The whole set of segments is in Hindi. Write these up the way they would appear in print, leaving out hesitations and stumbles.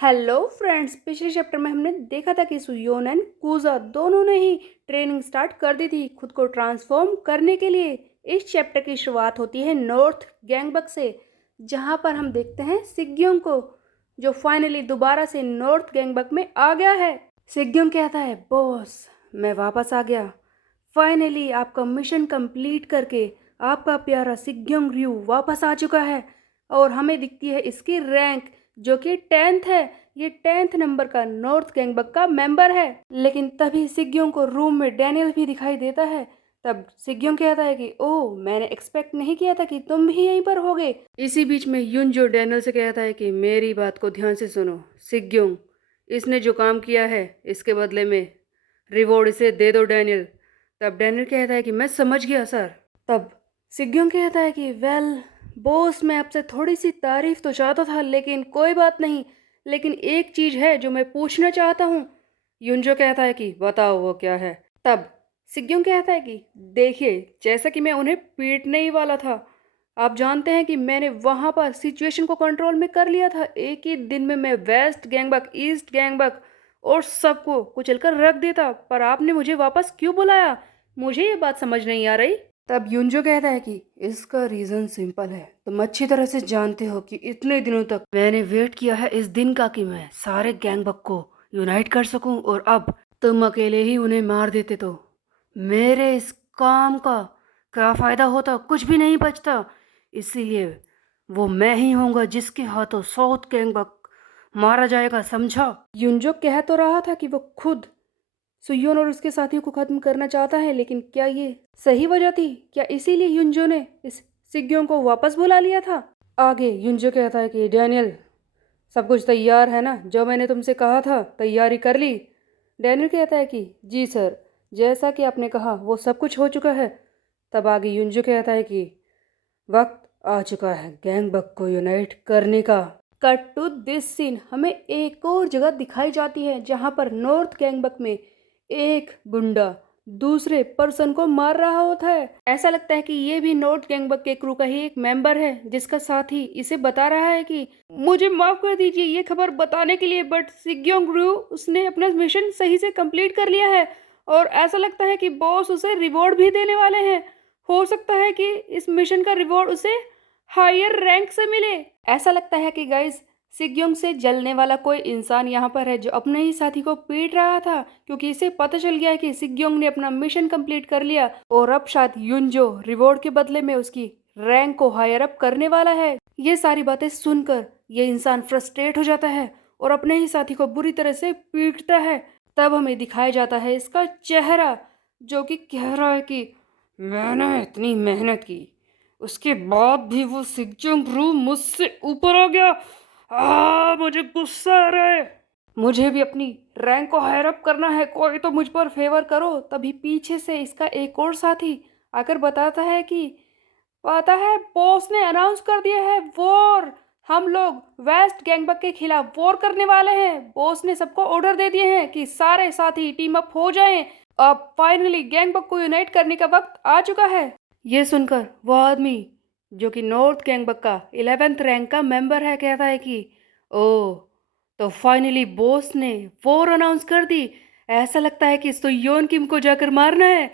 हेलो फ्रेंड्स, पिछले चैप्टर में हमने देखा था कि सुयोन एंड कूजा दोनों ने ही ट्रेनिंग स्टार्ट कर दी थी खुद को ट्रांसफॉर्म करने के लिए। इस चैप्टर की शुरुआत होती है नॉर्थ गैंगबक से, जहां पर हम देखते हैं सिग्योंग को, जो फाइनली दोबारा से नॉर्थ गैंगबक में आ गया है। सिग्योंग कहता है, बॉस मैं वापस आ गया, फाइनली आपका मिशन कंप्लीट करके आपका प्यारा सिग्योंग रयू वापस आ चुका है। और हमें दिखती है इसकी रैंक, जो कि 10th है। ये 10th नंबर का नॉर्थ गैंगबक का मेंबर है। लेकिन तभी सिग्योंग को रूम में डैनियल भी दिखाई देता है। तब सिग्योंग कहता है कि ओह, मैंने एक्सपेक्ट नहीं किया था कि तुम भी यहीं पर होगे। इसी बीच में युन जो डैनियल से कहता है कि मेरी बात को ध्यान से सुनो सिग्योंग, इसने जो काम किया है इसके बदले में रिवॉर्ड इसे दे दो डैनियल। तब डैनियल कहता है कि मैं समझ गया सर। तब सिग्योंग कहता है कि वेल बॉस, मैं आपसे थोड़ी सी तारीफ तो चाहता था, लेकिन कोई बात नहीं। लेकिन एक चीज है जो मैं पूछना चाहता हूँ। युंजो कहता है कि बताओ वो क्या है। तब सिग्योंग कहता है कि देखिए, जैसा कि मैं उन्हें पीटने ही वाला था, आप जानते हैं कि मैंने वहां पर सिचुएशन को कंट्रोल में कर लिया था। एक ही दिन में मैं वेस्ट गैंगबक, ईस्ट गैंगबक और सबको कुचलकर रख देता, पर आपने मुझे वापस क्यों बुलाया? मुझे ये बात समझ नहीं आ रही। तब युंजो कहता है कि इसका रीजन सिंपल है, तुम अच्छी तरह से जानते हो कि इतने दिनों तक मैंने वेट किया है इस दिन का कि मैं सारे गैंगबक को यूनाइट कर सकूं, और अब तुम अकेले ही उन्हें मार देते तो मेरे इस काम का क्या फायदा होता? कुछ भी नहीं बचता। इसीलिए वो मैं ही होऊंगा जिसके हाथों साउथ गैंगबक मारा जाएगा, समझा? युंजो कह तो रहा था कि वो खुद सुयोन और उसके साथियों को खत्म करना चाहता है, लेकिन क्या ये सही वजह थी? क्या इसीलिए युंजो ने इस सिग्यों को वापस बुला लिया था? आगे युंजो कहता है कि डैनियल, सब कुछ तैयार है ना? जो मैंने तुमसे कहा था तैयारी कर ली? डैनियल कहता है कि जी सर, जैसा कि आपने कहा वो सब कुछ हो चुका है। तब आगे युंजो कहता है कि वक्त आ चुका है गैंगबक को यूनाइट करने का। कट टू दिस सीन, हमें एक और जगह दिखाई जाती है जहां पर नॉर्थ गैंगबक में एक गुंडा दूसरे पर्सन को मार रहा होता है। ऐसा लगता है कि ये भी नॉर्थ गैंगबक के क्रू का ही एक मेंबर है, जिसका साथी इसे बता रहा है कि मुझे माफ कर दीजिए ये खबर बताने के लिए, बट सिग्योंग रयू उसने अपना मिशन सही से कंप्लीट कर लिया है, और ऐसा लगता है कि बॉस उसे रिवॉर्ड भी देने वाले हैं। हो सकता है कि इस मिशन का रिवॉर्ड उसे हायर रैंक से मिले। ऐसा लगता है कि गाइस, सिग्योंग से जलने वाला कोई इंसान यहाँ पर है जो अपने ही साथी को पीट रहा था, क्योंकि इसे पता चल गया है कि सिग्योंग ने अपना मिशन कंप्लीट कर लिया, और अब शायद युंजो रिवॉर्ड के बदले में उसकी रैंक को हायर अप करने वाला है। ये सारी बातें सुनकर ये इंसान फ्रस्ट्रेट हो जाता है और अपने ही साथी को बुरी तरह से पीटता है। तब हमें दिखाया जाता है इसका चेहरा, जो कि कह रहा है कि मैंने इतनी मेहनत की, उसके बाद भी वो सिग्योंग रू मुझसे ऊपर आ गया। मुझे गुस्सा आ रहा है। मुझे भी अपनी रैंक को हायर अप करना है, कोई तो मुझ पर फेवर करो। तभी पीछे से इसका एक और साथी आकर बताता है कि पता है, बॉस ने अनाउंस कर दिया है वॉर। हम लोग वेस्ट गैंगबक के खिलाफ वॉर करने वाले हैं। बॉस ने सबको ऑर्डर दे दिए हैं कि सारे साथी टीम अप हो जाएं। अब फाइनली गैंगबक को यूनाइट करने का वक्त आ चुका है। ये सुनकर वो आदमी, जो कि नॉर्थ गैंगबक का 11th रैंक का मेंबर है, कहता है कि ओह, तो फाइनली बॉस ने वॉर अनाउंस कर दी। ऐसा लगता है कि सुयोन किम को जाकर मारना है।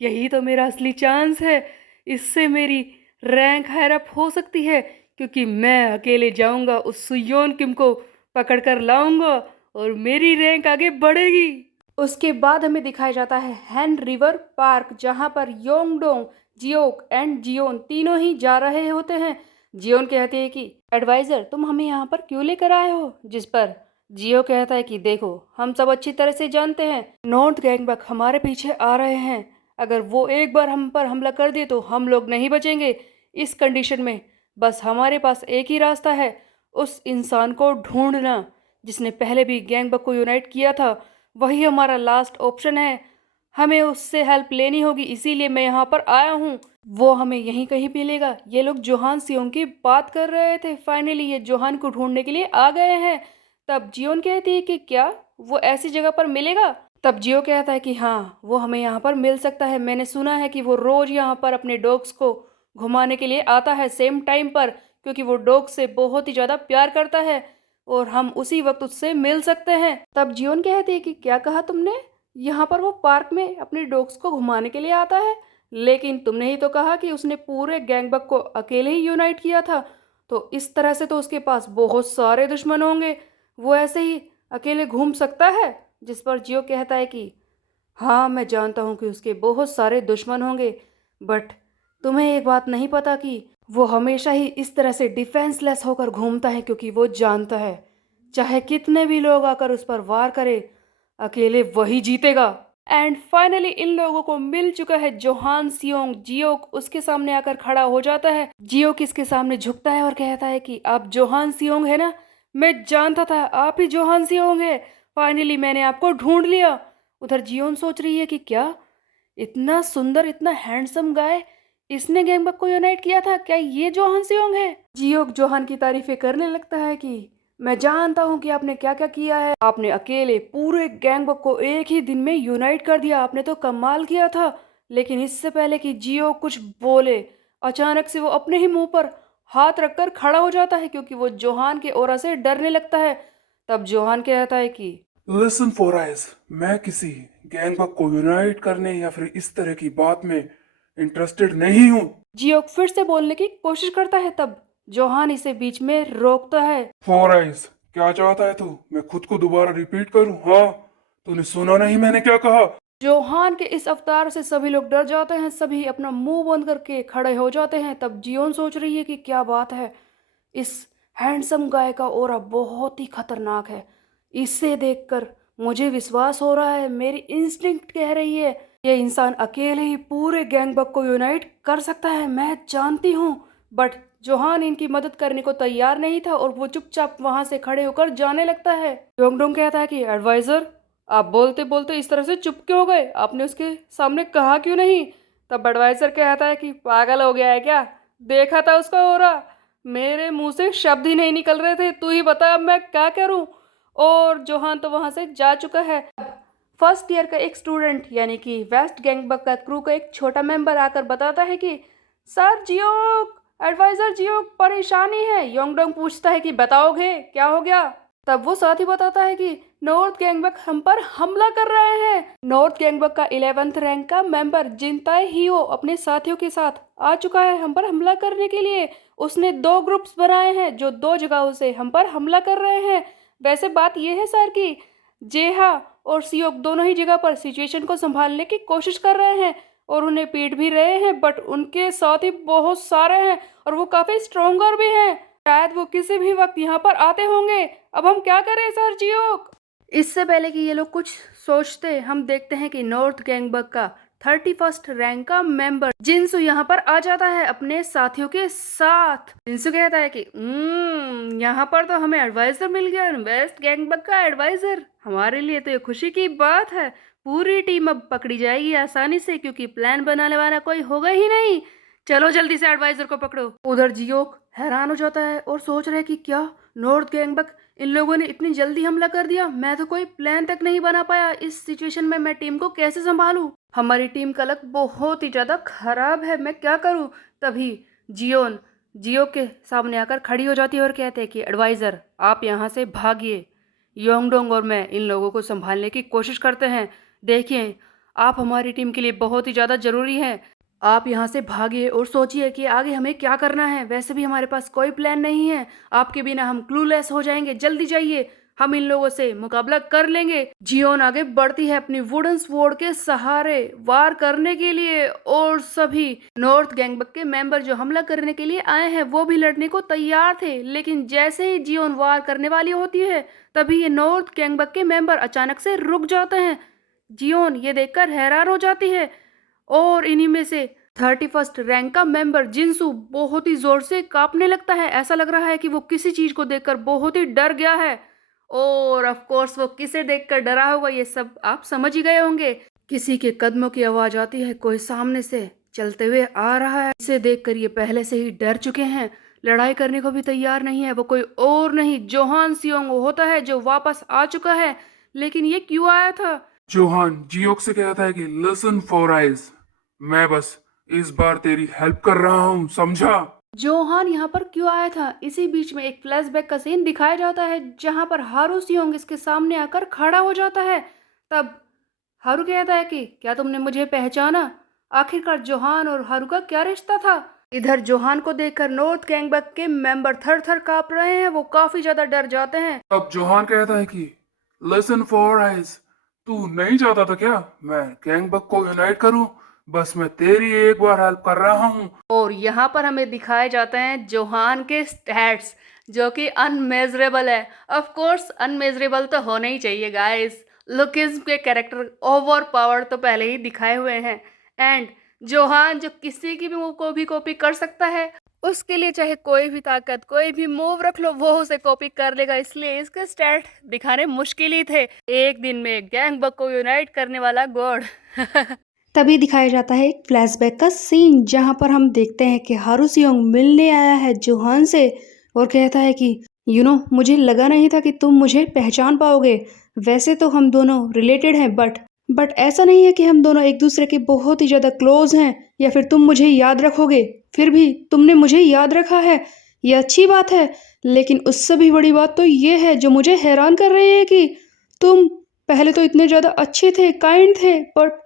यही तो मेरा असली चांस है। इससे मेरी रैंक हायर अप हो सकती है, क्योंकि मैं अकेले जाऊंगा, उस सुयोन किम को पकड़ कर लाऊंगा और मेरी रैंक आगे बढ़ेगी। उसके बाद हमें दिखाया जाता है हैन रिवर पार्क, जहां पर योंगडोंग, जियोक एंड जियोन तीनों ही जा रहे होते हैं। जियोन कहती है कि एडवाइजर, तुम हमें यहाँ पर क्यों लेकर आए हो? जिस पर जियो कहता है कि देखो, हम सब अच्छी तरह से जानते हैं नॉर्थ गैंगबक हमारे पीछे आ रहे हैं। अगर वो एक बार हम पर हमला कर दे तो हम लोग नहीं बचेंगे। इस कंडीशन में बस हमारे पास एक ही रास्ता है, उस इंसान को ढूंढना जिसने पहले भी गैंगबक को यूनाइट किया था। वही हमारा लास्ट ऑप्शन है। हमें उससे हेल्प लेनी होगी, इसीलिए मैं यहाँ पर आया हूँ। वो हमें यहीं कहीं मिलेगा। ये लोग जोहान सियोंग की बात कर रहे थे। फाइनली ये जोहान को ढूंढने के लिए आ गए हैं। तब जियोन कहती है कि क्या वो ऐसी जगह पर मिलेगा? तब जियो कहता है कि हाँ, वो हमें यहाँ पर मिल सकता है। मैंने सुना है कि वो रोज यहाँ पर अपने डॉग्स को घुमाने के लिए आता है सेम टाइम पर, क्योंकि वो डॉग से बहुत ही ज़्यादा प्यार करता है। और हम उसी वक्त उससे मिल सकते हैं। तब जियोन कहती है कि क्या कहा तुमने? यहाँ पर वो पार्क में अपने डॉग्स को घुमाने के लिए आता है, लेकिन तुमने ही तो कहा कि उसने पूरे गैंगबक को अकेले ही यूनाइट किया था। तो इस तरह से तो उसके पास बहुत सारे दुश्मन होंगे, वो ऐसे ही अकेले घूम सकता है? जिस पर जियो कहता है कि हाँ, मैं जानता हूँ कि उसके बहुत सारे दुश्मन होंगे, बट तुम्हें एक बात नहीं पता कि वो हमेशा ही इस तरह से डिफेंसलेस होकर घूमता है, क्योंकि वो जानता है चाहे कितने भी लोग आकर उस पर वार करें, अकेले वही जीतेगा। एंड फाइनली इन लोगों को मिल चुका है जोहान सियोंग। जियोक उसके सामने आकर खड़ा हो जाता है। जियोक इसके सामने झुकता है और कहता है कि आप जोहान सियोंग है ना? मैं जानता था आप ही जोहान सियोंग है। फाइनली मैंने आपको ढूंढ लिया। उधर जियोन सोच रही है कि क्या इतना सुंदर, इतना हैंडसम गाय, इसने गैंगबक को यूनाइट किया था? क्या ये जोहान सियोंग है? जियोक जोहान की तारीफें करने लगता है कि मैं जानता हूँ कि आपने क्या क्या किया है। आपने अकेले पूरे गैंगबक को एक ही दिन में यूनाइट कर दिया। आपने तो कमाल किया था। लेकिन इससे पहले कि जियो कुछ बोले, अचानक से वो अपने ही मुंह पर हाथ रखकर खड़ा हो जाता है, क्योंकि वो जोहान के ऑरा से डरने लगता है। तब जोहान कहता है कि लिसन फोर आइज, मैं किसी गैंगबक को यूनाइट करने या फिर इस तरह की बात में इंटरेस्टेड नहीं हूँ। जियोक फिर से बोलने की कोशिश करता है। तब जोहान इसे बीच में रोकता है। फोर आइज, क्या चाहता है तू? मैं खुद को दोबारा रिपीट करूँ? हाँ, तूने सुना नहीं मैंने क्या कहा? जोहान के इस अवतार से सभी लोग डर जाते हैं, सभी अपना मुंह बंद करके खड़े हो जाते हैं। तब जियोन सोच रही है कि क्या बात है, इस हैंडसम गाय का ऑरा बहुत ही खतरनाक है। इसे देखकर मुझे विश्वास हो रहा है, मेरी इंस्टिंक्ट कह रही है ये इंसान अकेले ही पूरे गैंगबक को यूनाइट कर सकता है, मैं जानती हूँ। बट जोहान इनकी मदद करने को तैयार नहीं था और वो चुपचाप वहां से खड़े होकर जाने लगता है। योंगडोंग कहता है कि एडवाइजर, आप बोलते बोलते इस तरह से चुप क्यों हो गए? आपने उसके सामने कहा क्यों नहीं? तब एडवाइजर कहता है कि पागल हो गया है क्या? देखा था उसका ओरा, मेरे मुंह से शब्द ही नहीं निकल रहे थे। तू ही बता अब मैं क्या करूं? और जोहान तो वहां से जा चुका है। फर्स्ट ईयर का एक स्टूडेंट यानी कि वेस्ट गैंगबक का क्रू का एक छोटा मेंबर आकर बताता है कि सर जियोक, एडवाइजर जियोक परेशानी है। योंगडोंग पूछता है कि बताओगे क्या हो गया? तब वो साथ ही बताता है कि नॉर्थ गैंगबक हम पर हमला कर रहे हैं। नॉर्थ गैंगबक का 11th रैंक का मेंबर जिनताए हियो अपने साथियों के साथ आ चुका है हम पर हमला करने के लिए। उसने 2 ग्रुप्स बनाए हैं जो 2 जगहों से हम पर हमला कर रहे हैं। वैसे बात यह है सर कि जेहा और सियोक दोनों ही जगह पर सिचुएशन को संभालने की कोशिश कर रहे हैं और उन्हें पीट भी रहे हैं, बट उनके साथ ही बहुत सारे हैं और वो काफी स्ट्रोंगर भी हैं। शायद वो किसी भी वक्त यहाँ पर आते होंगे। अब हम क्या करें सर जियोक? इससे पहले कि ये लोग कुछ सोचते, हम देखते हैं कि नॉर्थ गैंगबक का 31st रैंक का मेंबर जिनसू यहाँ पर आ जाता है अपने साथियों के साथ। जिनसू कहता है कि यहाँ पर तो हमें एडवाइजर मिल गया, वेस्ट गैंगबक का एडवाइजर। हमारे लिए तो ये खुशी की बात है। पूरी टीम अब पकड़ी जाएगी आसानी से, क्योंकि प्लान बनाने वाला कोई होगा ही नहीं। चलो जल्दी से एडवाइजर को पकड़ो। उधर जियोक हैरान हो जाता है और सोच रहा है कि क्या नॉर्थ गैंगबक इन लोगों ने इतनी जल्दी हमला कर दिया? मैं तो कोई प्लान तक नहीं बना पाया। इस सिचुएशन में मैं टीम को कैसे संभालूं? हमारी टीम का लक बहुत ही ज्यादा खराब है, मैं क्या करूं? तभी जियोन जियो के सामने आकर खड़ी हो जाती है और कहते हैं कि एडवाइजर आप यहाँ से भागिए। योंगडोंग और मैं इन लोगों को संभालने की कोशिश करते हैं। देखिए, आप हमारी टीम के लिए बहुत ही ज़्यादा ज़रूरी हैं। आप यहाँ से भागिए और सोचिए कि आगे हमें क्या करना है। वैसे भी हमारे पास कोई प्लान नहीं है, आपके बिना हम क्लूलेस हो जाएंगे। जल्दी जाइए, हम इन लोगों से मुकाबला कर लेंगे। जियोन आगे बढ़ती है अपनी वुडन स्वॉर्ड के सहारे वार करने के लिए, और सभी नॉर्थ गैंगबक के मेंबर जो हमला करने के लिए आए हैं वो भी लड़ने को तैयार थे। लेकिन जैसे ही जियोन वार करने वाली होती है, तभी ये नॉर्थ गैंगबक के मेंबर अचानक से रुक जाते हैं। जियोन ये देखकर हैरान हो जाती है और इन्हीं में से 31st रैंक का मेंबर जिनसू बहुत ही जोर से कांपने लगता है। ऐसा लग रहा है कि वो किसी चीज को देखकर बहुत ही डर गया है। और ऑफ कोर्स वो किसे देखकर डरा होगा ये सब आप समझ ही गए होंगे। किसी के कदमों की आवाज आती है, कोई सामने से चलते हुए आ रहा है। इसे देखकर ये पहले से ही डर चुके हैं, लड़ाई करने को भी तैयार नहीं है। वो कोई और नहीं जोहान सियोंग होता है जो वापस आ चुका है। लेकिन ये क्यों आया था? जोहान जियोक से कहता है कि लिसन फोर आइज, मैं बस इस बार तेरी हेल्प कर रहा हूँ, समझा? जोहान यहाँ पर क्यों आया था? इसी बीच में एक फ्लैशबैक का सीन दिखाया जाता है जहाँ पर हारू सियोंग इसके सामने आकर खड़ा हो जाता है। तब हारू कहता है कि क्या तुमने मुझे पहचाना? आखिरकार जोहान और हारू का क्या रिश्ता था? इधर जोहान को देखकर नॉर्थ गैंगबक के मेंबर थर थर कांप रहे हैं, वो काफी ज्यादा डर जाते हैं। अब जोहान कहता है कि लिसन फॉर आइज, तू नहीं चाहता था क्या मैं गैंगबक को यूनाइट करूं? बस मैं तेरी एक बार हेल्प कर रहा हूं। और यहाँ पर हमें दिखाए जाते हैं जोहान के स्टैट्स जो कि अनमेजरेबल है। ऑफ कोर्स अनमेजरेबल तो होने ही चाहिए गाइस। लुकिज्म के कैरेक्टर ओवर पावर तो पहले ही दिखाए हुए हैं। एंड जोहान जो किसी की भी मूव को भी कॉपी कर सकता है, उसके लिए चाहे कोई भी ताकत कोई भी मूव रख लो वो उसे कॉपी कर लेगा, इसलिए इसके स्टैट दिखाने मुश्किल ही थे। एक दिन में गैंगबक को यूनाइट करने वाला गॉड। तभी दिखाया जाता है एक फ्लैशबैक का सीन जहां पर हम देखते हैं कि हारू सियोंग मिलने आया है जोहान से और कहता है कि मुझे लगा नहीं था कि तुम मुझे पहचान पाओगे। वैसे तो हम दोनों रिलेटेड हैं बट ऐसा नहीं है कि हम दोनों एक दूसरे के बहुत ही ज़्यादा क्लोज हैं या फिर तुम मुझे याद रखोगे। फिर भी तुमने मुझे याद रखा है, ये अच्छी बात है। लेकिन उससे भी बड़ी बात तो ये है जो मुझे हैरान कर रही है कि तुम पहले तो इतने ज़्यादा अच्छे थे, काइंड थे, बट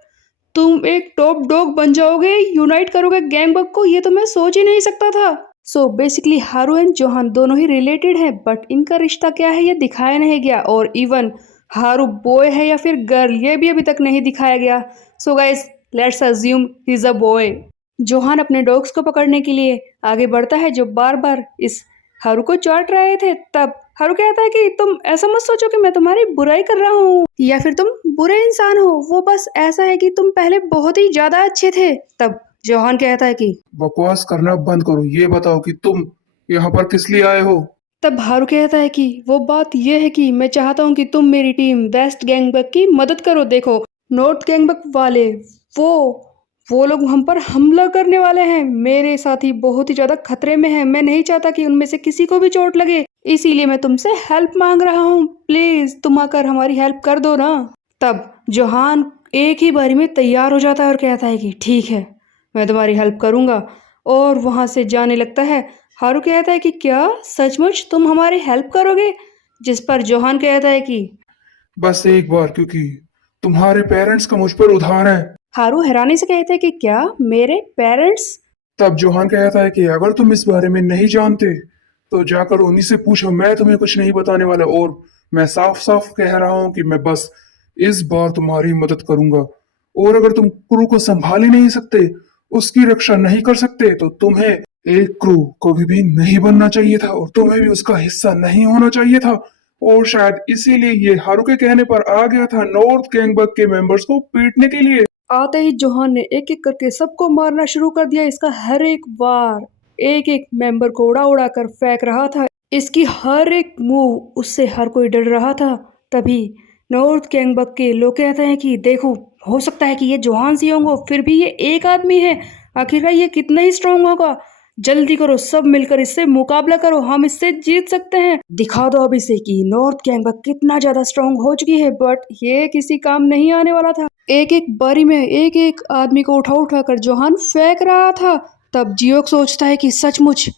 तुम एक टॉप डॉग बन जाओगे, यूनाइट करोगे गैंगबक को, ये तो मैं सोच ही नहीं सकता था। सो बेसिकली हारू एंड जोहान दोनों ही रिलेटेड हैं बट इनका रिश्ता क्या है ये दिखाया नहीं गया। और इवन हारू बॉय है या फिर गर्ल ये भी अभी तक नहीं दिखाया गया। So guys let's assume he is a boy. Johan अपने डॉग्स को पकड़ने के लिए आगे बढ़ता है जो बार बार इस हारू को चाट रहे थे। तब हारू कहता है कि तुम ऐसा मत सोचो कि मैं तुम्हारी बुराई कर रहा हूँ या फिर तुम बुरे इंसान हो, वो बस ऐसा है कि तुम पहले बहुत ही ज्यादा अच्छे थे। तब जोहान कहता है कि बकवास करना बंद करो, ये बताओ कि तुम यहाँ पर किस लिए आए हो? तब हारू कहता है कि वो बात यह है कि मैं चाहता हूँ कि तुम मेरी टीम वेस्ट गैंगबक की मदद करो। देखो नॉर्थ गैंगबक वाले वो लोग हम पर हमला करने वाले हैं। मेरे साथी बहुत ही ज्यादा खतरे में हैं, मैं नहीं चाहता कि उनमें से किसी को भी चोट लगे, इसीलिए मैं तुमसे हेल्प मांग रहा हूँ। प्लीज तुम आकर हमारी हेल्प कर दो ना। तब जोहान एक ही बारी में तैयार हो जाता है और कहता है कि ठीक है मैं तुम्हारी हेल्प करूंगा, और वहां से जाने लगता है। हारू कहता है कि क्या सचमुच तुम हमारी हेल्प करोगे? जिस पर जोहान कहता है कि बस एक बार, क्योंकि तुम्हारे पेरेंट्स का मुझ पर उधार है। हारू हैरानी से कहता है कि क्या मेरे पेरेंट्स? तब जोहान कहता है कि अगर तुम इस बारे में नहीं जानते तो जाकर उन्हीं से पूछो, मैं तुम्हें कुछ नहीं बताने वाला। और मैं साफ साफ कह रहा हूं कि मैं बस इस बार तुम्हारी मदद करूंगा, और अगर तुम क्रू को संभाल ही नहीं सकते, उसकी रक्षा नहीं कर सकते, तो तुम्हें एक क्रू कभी भी नहीं बनना चाहिए था और तुम्हें भी उसका हिस्सा नहीं होना चाहिए था। और शायद इसीलिए ये हारू के कहने पर आ गया था नॉर्थ गैंगबक के मेंबर्स को पीटने के लिए। आते ही जोहान ने एक एक करके सबको मारना शुरू कर दिया। इसका हर एक बार एक एक मेंबर को उड़ा उड़ा कर फेंक रहा था। इसकी हर एक मूव उससे हर कोई डर रहा था। तभी नॉर्थ गैंगबक के लोग कहते हैं कि देखो हो सकता है कि ये जोहान सियोंग हो, फिर भी ये एक आदमी है, आखिरकार ये कितना ही स्ट्रांग होगा। जल्दी करो सब मिलकर इससे मुकाबला करो, हम इससे जीत सकते हैं। दिखा दो अब इसे कि नॉर्थ गैंगबक कितना ज्यादा स्ट्रांग हो चुकी है। बट ये किसी काम नहीं आने वाला था। एक एक बारी में एक एक आदमी को उठा उठा कर जोहान फेंक रहा था। तब जियोक सोचता है कि सचमुच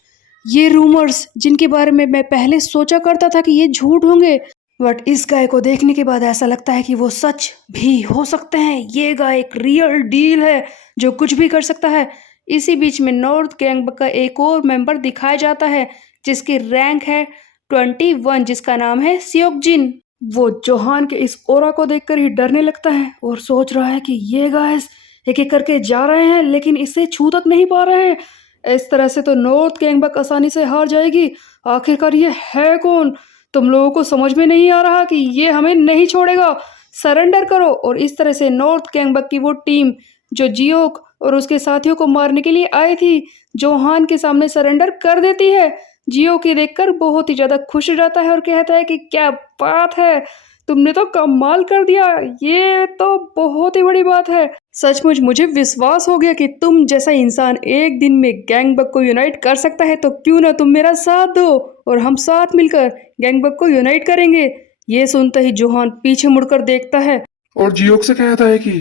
ये रूमर्स जिनके बारे में मैं पहले सोचा करता था कि ये झूठ होंगे, बट इस गाय को देखने के बाद ऐसा लगता है कि वो सच भी हो सकते हैं। ये गाय एक रियल डील है जो कुछ भी कर सकता है। इसी बीच में नॉर्थ गैंगबक का एक और मेंबर दिखाया जाता है जिसकी रैंक है 21, जिसका नाम है सियोकजिन। वो जोहान के इस ओरा को देखकर ही डरने लगता है और सोच रहा है कि ये गाइस एक एक करके जा रहे हैं लेकिन इसे छू तक नहीं पा रहे हैं। इस तरह से तो नॉर्थ गैंगबक आसानी से हार जाएगी। आखिरकार ये है कौन? तुम लोगों को समझ में नहीं आ रहा कि ये हमें नहीं छोड़ेगा, सरेंडर करो। और इस तरह से नॉर्थ गैंगबक की वो टीम जो जियोक और उसके साथियों को मारने के लिए आई थी जोहान के सामने सरेंडर कर देती है। जियो के देखकर बहुत ही ज्यादा खुश हो जाता है और कहता है कि क्या बात है, तुमने तो कमाल कर दिया, ये तो बहुत ही बड़ी बात है। सचमुच मुझे विश्वास हो गया कि तुम जैसा इंसान एक दिन में गैंगबक को यूनाइट कर सकता है, तो क्यों ना तुम मेरा साथ दो और हम साथ मिलकर गैंगबक को यूनाइट करेंगे। ये सुनते ही जोहान पीछे मुड़कर देखता है। और जियोक से कहता है कि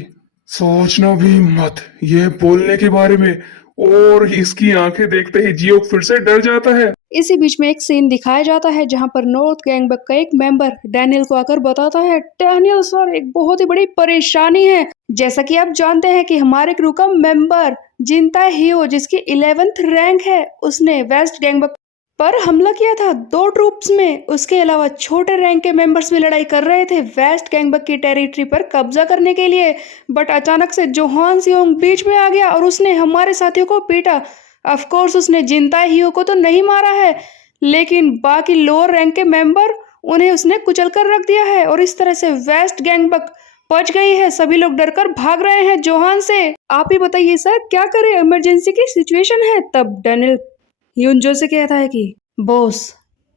सोचना भी मत ये बोलने के बारे में, और इसकी आंखें देखते ही जियो फिर से डर जाता है। इसी बीच में एक सीन दिखाया जाता है जहां पर नॉर्थ गैंगबक का एक मेंबर डैनियल को आकर बताता है, डैनियल सर एक बहुत ही बड़ी परेशानी है। जैसा कि आप जानते हैं कि हमारे क्रू का मेंबर जिनता हियो जिसकी 11th रैंक है, उसने वेस्ट गैंगबक पर हमला किया था 2 ट्रूप्स में। उसके अलावा छोटे रैंक के मेंबर्स भी लड़ाई कर रहे थे वेस्ट गैंगबक की टेरिटरी पर कब्जा करने के लिए। बट अचानक से जोहान सियोंग बीच में आ गया और उसने हमारे साथियों को पीटा। ऑफ कोर्स उसने जिनता हियो को तो नहीं मारा है, लेकिन बाकी लोअर रैंक के मेंबर उन्हें उसने कुचल कर रख दिया है और इस तरह से वेस्ट गैंगबक बच गई है। सभी लोग डरकर भाग रहे हैं जोहान से। आप ही बताइए सर क्या करें, इमरजेंसी की सिचुएशन है। तब डैनियल यूनजो से कहता है कि बॉस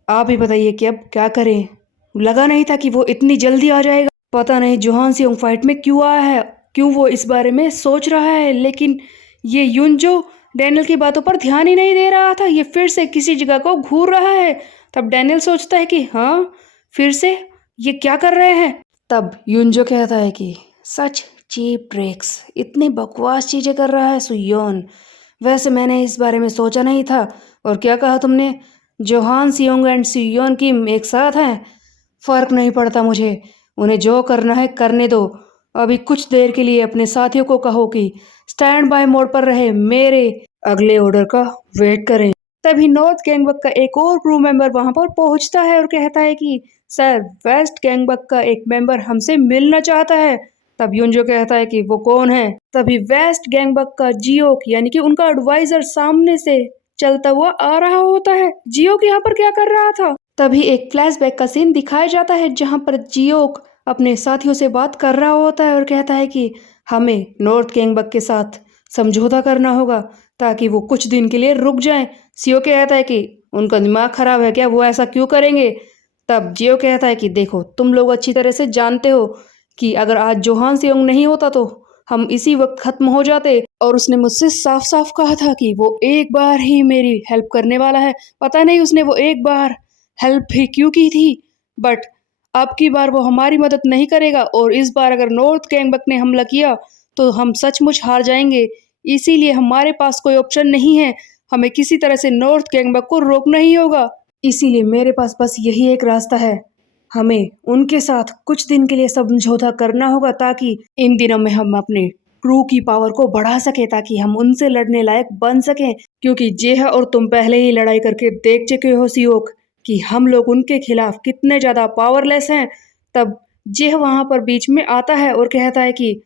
आप ही बताइए कि अब क्या करें। लगा नहीं था कि वो इतनी जल्दी आ जाएगा। पता नहीं जोहान सियोंग फाइट में क्यों आया है, क्यों वो इस बारे में सोच रहा है, लेकिन ये यूनजो डैनियल की बातों पर ध्यान ही नहीं दे रहा था। ये फिर से किसी जगह को घूर रहा है। तब डैनियल सोचता है कि हाँ फिर से ये क्या कर रहे हैं। तब यूनजो कहता है कि सच चीप ट्रिक्स, इतनी बकवास चीजें कर रहा है सुयोन। वैसे मैंने इस बारे में सोचा नहीं था। और क्या कहा तुमने, जोहान सियोंग एंड सुयोन की एक साथ हैं? फर्क नहीं पड़ता मुझे, उन्हें जो करना है करने दो। अभी कुछ देर के लिए अपने साथियों को कहो कि स्टैंड बाय मोड पर रहे, मेरे अगले ऑर्डर का वेट करें। तभी नॉर्थ गैंगबक का एक और क्रू मेंबर वहां पर पहुंचता है और कहता है कि सर वेस्ट गैंगबक का एक मेंबर हमसे मिलना चाहता है। तब युनजो कहता है कि वो कौन है। तभी वेस्ट गैंगबक का जियोक यानी कि उनका एडवाइजर सामने से चलता हुआ आ रहा होता है। जियोक यहाँ पर क्या कर रहा था। तभी एक फ्लैशबैक का सीन दिखाया जाता है जहां पर जियोक अपने साथियों से बात कर रहा होता है और कहता है कि हमें नॉर्थ गैंगबक के साथ समझौता करना होगा ताकि वो कुछ दिन के लिए रुक जाएं। सियो कहता है कि उनका दिमाग खराब है क्या, वो ऐसा क्यों करेंगे। तब जियो कहता है कि देखो तुम लोग अच्छी तरह से जानते हो कि अगर आज जोहान सियोंग नहीं होता तो हम इसी वक्त खत्म हो जाते। और उसने मुझसे साफ साफ कहा था कि वो एक बार ही मेरी हेल्प करने वाला है। पता नहीं उसने वो एक बार हेल्प भी क्यों की थी, बट अब की बार वो हमारी मदद नहीं करेगा। और इस बार अगर नॉर्थ गैंगबक ने हमला किया तो हम सचमुच हार जाएंगे। इसीलिए हमारे पास कोई ऑप्शन नहीं है, हमें किसी तरह से नॉर्थ गैंगबक को रोकना ही होगा। इसीलिए मेरे पास बस यही एक रास्ता है, हमें उनके साथ कुछ दिन के लिए समझौता करना होगा ताकि इन दिनों में हम अपने क्रू की पावर को बढ़ा सके, ताकि हम उनसे लड़ने लायक बन सकें। क्योंकि जेहा और तुम पहले ही लड़ाई करके देख चुके हो सियोक कि हम लोग उनके खिलाफ कितने ज्यादा पावरलेस हैं। तब जेह वहां पर बीच में आता है और कहता है कि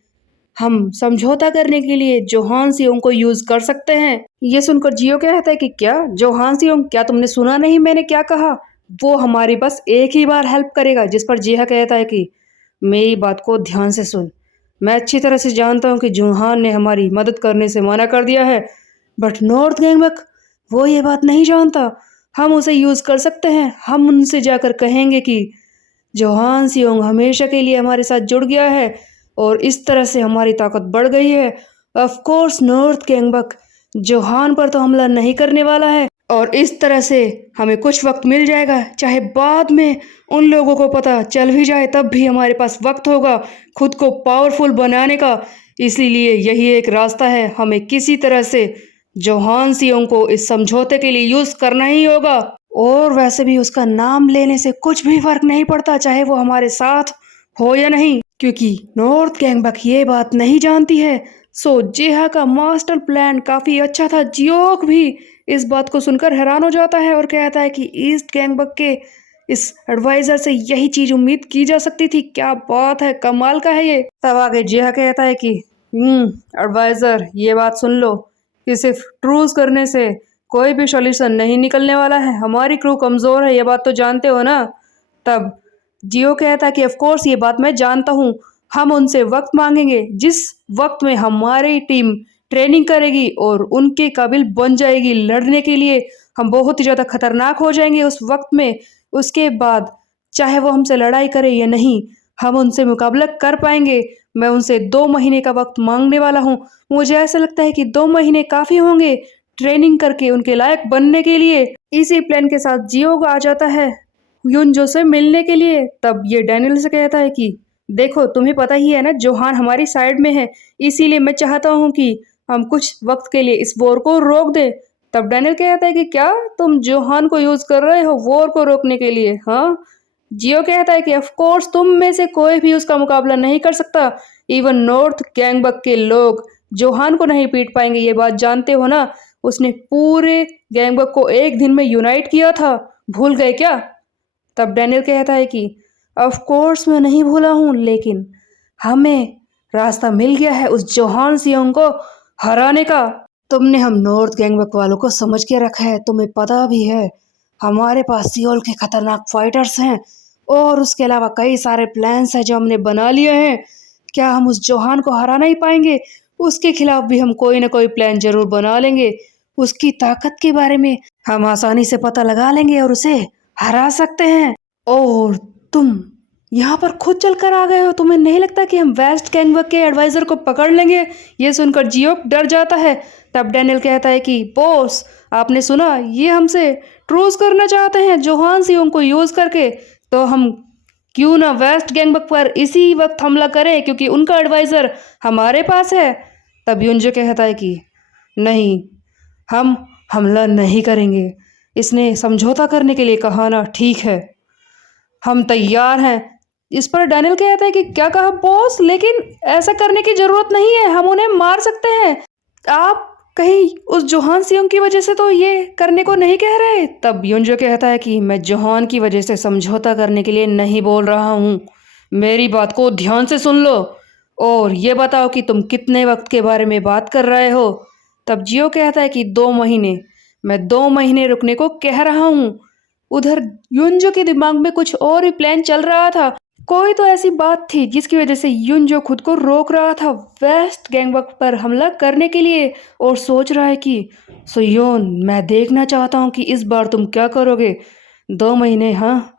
हम समझौता करने के लिए जोहान सियोंग को यूज कर सकते हैं। ये सुनकर जियो कहता है कि क्या जोहान सियोंग, क्या तुमने सुना नहीं मैंने क्या कहा, वो हमारी बस एक ही बार हेल्प करेगा। जिस पर जिहा कहता है कि मेरी बात को ध्यान से सुन, मैं अच्छी तरह से जानता हूँ कि जोहान ने हमारी मदद करने से मना कर दिया है, बट नॉर्थ गैंगबक वो ये बात नहीं जानता। हम उसे यूज कर सकते हैं। हम उनसे जाकर कहेंगे कि जोहान सियोंग हमेशा के लिए हमारे साथ जुड़ गया है और इस तरह से हमारी ताकत बढ़ गई है। ऑफ कोर्स नॉर्थ गैंगबक जोहान पर तो हमला नहीं करने वाला है और इस तरह से हमें कुछ वक्त मिल जाएगा। चाहे बाद में उन लोगों को पता चल भी जाए तब भी हमारे पास वक्त होगा खुद को पावरफुल बनाने का। इसीलिए यही एक रास्ता है, हमें किसी तरह से जोहान सियोंग को इस समझौते के लिए यूज करना ही होगा। और वैसे भी उसका नाम लेने से कुछ भी फर्क नहीं पड़ता, चाहे वो हमारे साथ हो या नहीं, क्योंकि नॉर्थ गैंगबक ये बात नहीं जानती है। सो जेहा का मास्टर प्लान काफी अच्छा था। जियोक भी इस बात को सुनकर हैरान हो जाता है और कहता है कि ईस्ट गैंगबक के इस एडवाइजर से यही चीज उम्मीद की जा सकती थी। क्या बात है, कमाल का है ये। तब आगे जिहा कहता है कि एडवाइजर ये बात सुन लो कि सिर्फ ट्रूज करने से कोई भी सॉल्यूशन नहीं निकलने वाला है। हमारी क्रू कमजोर है, ये बात तो जानते हो ना। तब जियो कहता कि ऑफ कोर्स ये बात मैं जानता हूँ, हम उनसे वक्त मांगेंगे जिस वक्त में हमारी टीम ट्रेनिंग करेगी और उनके काबिल बन जाएगी लड़ने के लिए। हम बहुत ही ज़्यादा खतरनाक हो जाएंगे उस वक्त में। उसके बाद चाहे वो हमसे लड़ाई करे या नहीं, हम उनसे मुकाबला कर पाएंगे। मैं उनसे 2 महीने का वक्त मांगने वाला हूँ। मुझे ऐसा लगता है कि 2 महीने काफ़ी होंगे ट्रेनिंग करके उनके लायक बनने के लिए। इसी प्लान के साथ जियो आ जाता है युनजो से मिलने के लिए। तब ये डैनियल से कहता है कि देखो तुम्हें पता ही है ना जोहान हमारी साइड में है, इसीलिए मैं चाहता हूँ कि हम कुछ वक्त के लिए इस वॉर को रोक दें। तब डैनियल कहता है कि क्या तुम जोहान को यूज कर रहे हो वॉर को रोकने के लिए? हाँ। जियो कहता है कि ऑफ कोर्स तुम में से कोई भी उसका मुकाबला नहीं कर सकता। इवन नॉर्थ गैंगबक के लोग जोहान को नहीं पीट पाएंगे, ये बात जानते हो ना? उसने पूरे गैंगबक को एक दिन में यूनाइट किया था, भूल गए क्या? तब डैनियल कहता है कि ऑफ कोर्स मैं नहीं भूला हूँ, लेकिन हमें रास्ता मिल गया है उस जोहान सियोंग को हराने का। तुमने हम नॉर्थ गैंगबक वालों को समझ के रखा है, तुम्हें पता भी है हमारे पास सियोल के खतरनाक फाइटर्स हैं और उसके अलावा कई सारे प्लान्स हैं जो हमने बना लिए हैं। क्या हम उस जोहान को हरा नहीं पाएंगे? उसके खिलाफ भी हम कोई ना कोई प्लान जरूर बना लेंगे। उसकी ताकत के बारे में हम आसानी से पता लगा लेंगे और उसे हरा सकते हैं। और तुम यहाँ पर खुद चलकर आ गए हो, तुम्हें नहीं लगता कि हम वेस्ट गैंगबक के एडवाइजर को पकड़ लेंगे? ये सुनकर जियोक डर जाता है। तब डैनियल कहता है कि बॉस आपने सुना, ये हमसे ट्रूस करना चाहते हैं जोहान सियोंग को यूज करके, तो हम क्यों ना वेस्ट गैंगबक पर इसी वक्त हमला करें क्योंकि उनका एडवाइजर हमारे पास है। तब युनजो कहता है कि नहीं, हम हमला नहीं करेंगे। इसने समझौता करने के लिए कहा ना, ठीक है हम तैयार हैं। इस पर डैनियल कहता है कि क्या कहा बॉस, लेकिन ऐसा करने की जरूरत नहीं है, हम उन्हें मार सकते हैं। आप कहीं उस जोहान सियोंग की वजह से तो ये करने को नहीं कह रहे? तब युनजो कहता है कि मैं जोहान की वजह से समझौता करने के लिए नहीं बोल रहा हूँ, मेरी बात को ध्यान से सुन लो और ये बताओ कि तुम कितने वक्त के बारे में बात कर रहे हो? तब जियो कहता है कि 2 महीने, मैं 2 महीने रुकने को कह रहा हूँ। उधर युनजो के दिमाग में कुछ और ही प्लान चल रहा था। कोई तो ऐसी बात थी जिसकी वजह से युनजो खुद को रोक रहा था वेस्ट गैंगबक पर हमला करने के लिए और सोच रहा है कि सुयोन मैं देखना चाहता हूँ कि इस बार तुम क्या करोगे। 2 महीने, हाँ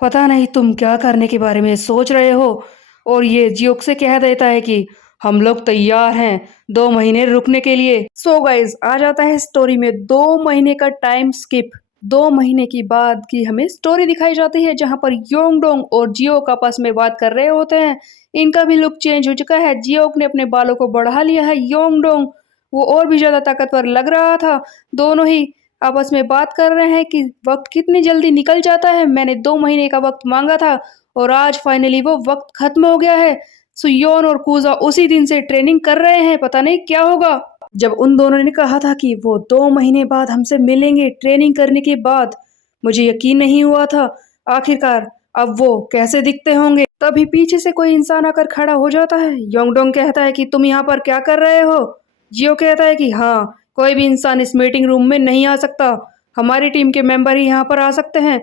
पता नहीं तुम क्या करने के बारे में सोच रहे हो। और ये जियोक से कह देता है कि हम लोग तैयार हैं 2 महीने रुकने के लिए। सो गाइज आ जाता है स्टोरी में 2 महीने का टाइम स्किप। 2 महीने की बाद की हमें स्टोरी दिखाई जाती है जहां पर योंगडोंग और जियोक आपस में बात कर रहे होते हैं। इनका भी लुक चेंज हो चुका है। जियोक ने अपने बालों को बढ़ा लिया है, योंगडोंग वो और भी ज्यादा ताकतवर लग रहा था। दोनों ही आपस में बात कर रहे हैं कि वक्त कितनी जल्दी निकल जाता है, मैंने 2 महीने का वक्त मांगा था और आज फाइनली वो वक्त खत्म हो गया है। सुयोन और कूजा उसी दिन से ट्रेनिंग कर रहे हैं, पता नहीं क्या होगा। जब उन दोनों ने कहा था कि वो 2 महीने बाद हमसे मिलेंगे ट्रेनिंग करने के बाद, मुझे यकीन नहीं हुआ था आखिरकार अब वो कैसे दिखते होंगे। तभी पीछे से कोई इंसान आकर खड़ा हो जाता है। योंगडोंग कहता है कि तुम यहाँ पर क्या कर रहे हो? जियो कहता है कि हाँ, कोई भी इंसान इस मीटिंग रूम में नहीं आ सकता, हमारी टीम के मेंबर ही यहाँ पर आ सकते हैं।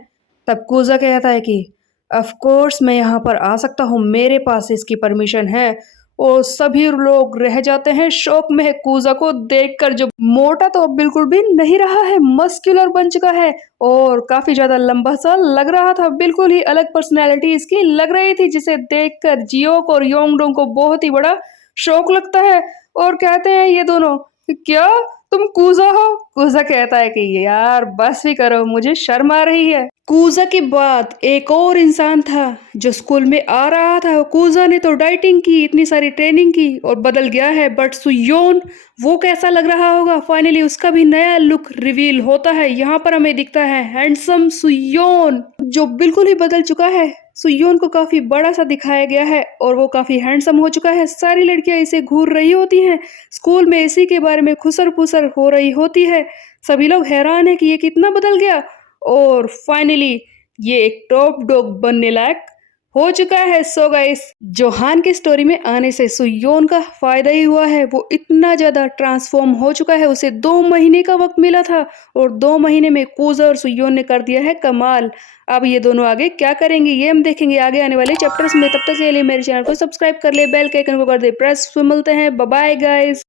तब कूजा कहता है कि ऑफ कोर्स मैं यहाँ पर आ सकता हूँ, मेरे पास इसकी परमिशन है। और सभी लोग रह जाते हैं शौक में कूजा को देखकर, जो मोटा तो अब बिल्कुल भी नहीं रहा है, मस्कुलर बन चुका है और काफी ज्यादा लंबा सा लग रहा था। बिल्कुल ही अलग पर्सनैलिटी इसकी लग रही थी जिसे देखकर जियोक और योंगडोंग को बहुत ही बड़ा शौक लगता है और कहते हैं ये दोनों कि क्या तुम कूजा हो? कूजा कहता है कि यार बस भी करो, मुझे शर्म आ रही है। कूजा के बाद एक और इंसान था जो स्कूल में आ रहा था। कूजा ने तो डाइटिंग की, इतनी सारी ट्रेनिंग की और बदल गया है, बट सुयोन वो कैसा लग रहा होगा? फाइनली उसका भी नया लुक रिवील होता है। यहाँ पर हमें दिखता है हैंडसम सुयोन जो बिल्कुल ही बदल चुका है। सुयोन को काफी बड़ा सा दिखाया गया है और वो काफी हैंडसम हो चुका है। सारी लड़कियां इसे घूर रही होती हैं, स्कूल में इसी के बारे में खुसर फुसर हो रही होती है। सभी लोग हैरान है कि ये कितना बदल गया और फाइनली ये एक टॉप डॉग बनने लायक हो चुका है। सो गाइस जोहान की स्टोरी में आने से सुयोन का फायदा ही हुआ है, वो इतना ज्यादा ट्रांसफॉर्म हो चुका है। उसे 2 महीने का वक्त मिला था और 2 महीने में कूजा और सुयोन ने कर दिया है कमाल। अब ये दोनों आगे क्या करेंगे ये हम देखेंगे आगे आने वाले चैप्टर्स में। तब तक के लिए मेरे चैनल को सब्सक्राइब कर ले, बेल के आइकन को कर दे प्रेस। मिलते हैं, बाय बाय गाइस।